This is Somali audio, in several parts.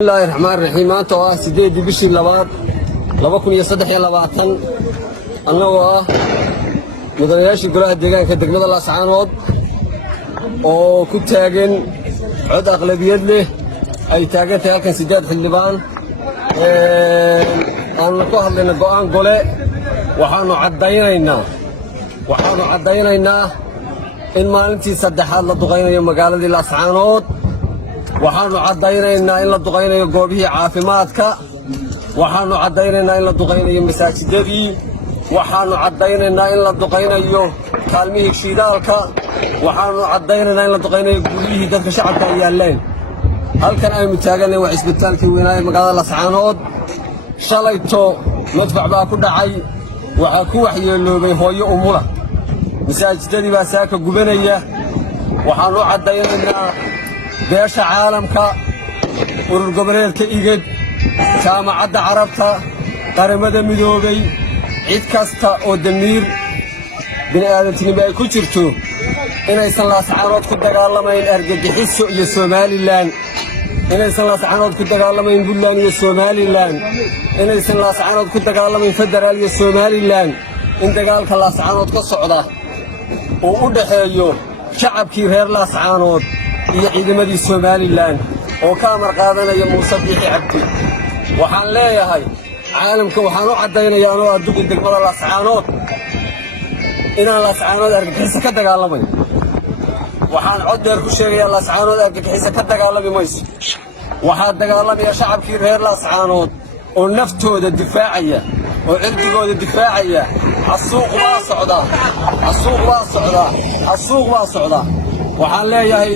بسم الله الرحمن الرحيم. أنت سيدي بشي لبعض لبكون يصدح يلا بعطن أنا مدرياش يقولها الدجاج كدقنا الله سعانود وكنت تاجن عد أغلبية له أي تاجت هالكن سجاد في اللبان أنا قهر لنا قان قلة وحنو عدينا إن ما أنت صدح الله تغير يوم قال لي الله سعانود waxaanu cadaynaynaa in la duqeynayo goobihii caafimaadka waxaanu cadaynaynaa in la duqeynayo masaajidadii waxaanu cadaynaynaa in la duqeynayo kaalmihii shidaalka waxaanu cadaynaynaa in la duqeynayo guriyihii dadka shacabka ay yaaleen halkan aynu taaganay waa isbitaalkii weynaaye magaalada Lascaanood shalayto madfac baa ku dhacay waxa ku waxyeeloobay hooyo umula masaajidadii baa saaka gubanaya waxaanu cadaynaynaa beesha caalamka urur goboleedka igad jaamacadda carabta qaramada midoobay cid kasta oo damiir bini'aadantinimo ay ku jirto inaysan Lascaanood ku dagaalamayn argagixiso iyo Somaliland inaysan Lascaanood ku dagaalamayn Puntland iyo Somaliland inaysan Lascaanood ku dagaalamayn federaal iyo Somaliland in dagaalka Lascaanood ka socda oo u dhaxeeyo shacabkii reer Lascaanood iyo ciidamadii Somaliland oo ka amar qaadanaya Muuse Biixi Cabdi waxaan leeyahay caalamka waxaan u cadaynayaa oo adugu degmada Lascaanood inaan Lascaanood argagixiso ka dagaalamayn waxaan cod dheer ku sheegayaa Lascaanood argagixiso ka dagaalami mayso waxaa dagaalamaya shacabkii reer Lascaanood oo naftooda difaacaya oo cirdigooda difaacaya xasuuq waa socda waxaan leeyahay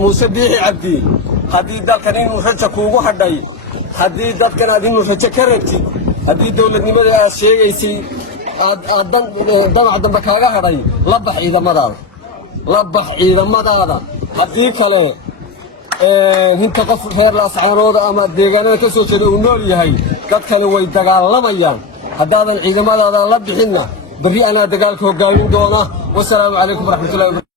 Muuse Biixi Cabdi haddii dalkan inuu rajo kuugu hadhay haddii dadkan aad inuu rajo ka rabtid haddii dawladnimada aad sheegaysay aad damac dambe kaaga hadhay la bax ciidamadaada haddii kale inta qof reer Lascaanood ama deegaanada ka soo jeeda uu nool yahay dad kale way dagaalamayaan haddaadan ciidamadaada la bixinna bari anaa dagaalka hogaamin doona wassalaamu calaykum waraxmatullaahi